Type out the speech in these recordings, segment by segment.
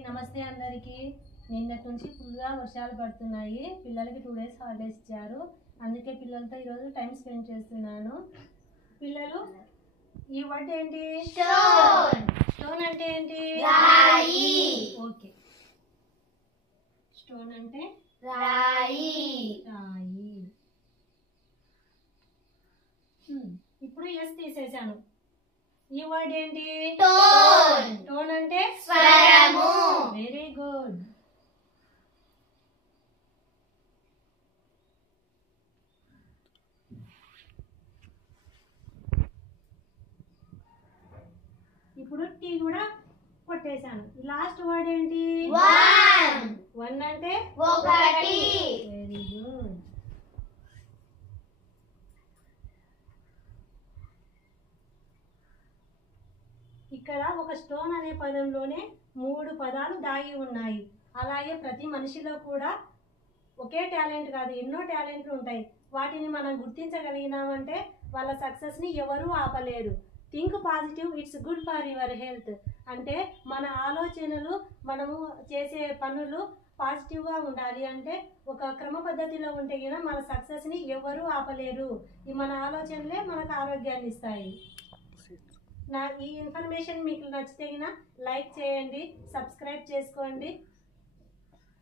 నమస్తే అందరికీ. నిన్నటి నుంచి ఫుల్గా వర్షాలు పడుతున్నాయి. పిల్లలకి 2 days హాలిడేస్ ఇచ్చారు. అందుకే పిల్లలతో ఈరోజు టైం స్పెండ్ చేస్తున్నాను. పిల్లలు, ఈ వర్డ్ ఏంటి? స్టోన్. స్టోన్ అంటే ఏంటి? రాయి. ఓకే, స్టోన్ అంటే రాయి. రాయి. ఇప్పుడు ఎస్ తీసేసాను. ఈ వర్డ్ ఏంటి? టోన్. టోన్ అంటే స్వరము. Very good. ఇప్పుడు టీ కూడా కొట్టేశాను. లాస్ట్ వర్డ్ ఏంటి? వన్. వన్ అంటే ఒకటి. Very good. ఇక్కడ ఒక స్టోన్ అనే పదంలోనే 3 పదాలు దాగి ఉన్నాయి. అలాగే ప్రతి మనిషిలో కూడా ఒకే టాలెంట్ కాదు, ఎన్నో టాలెంట్లు ఉంటాయి. వాటిని మనం గుర్తించగలిగినామంటే వాళ్ళ సక్సెస్ని ఎవరూ ఆపలేరు. Think positive, it's good for your health. అంటే మన ఆలోచనలు, మనము చేసే పనులు పాజిటివ్గా ఉండాలి. అంటే ఒక క్రమ పద్ధతిలో ఉంటే కదా మన సక్సెస్ని ఎవరూ ఆపలేరు. ఈ మన ఆలోచనలే మనకు ఆరోగ్యాన్ని ఇస్తాయి. ఈ ఇన్ఫర్మేషన్ మీకు నచ్చితే లైక్ చేయండి, సబ్స్క్రైబ్ చేసుకోండి,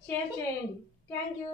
షేర్ చేయండి. Thank you.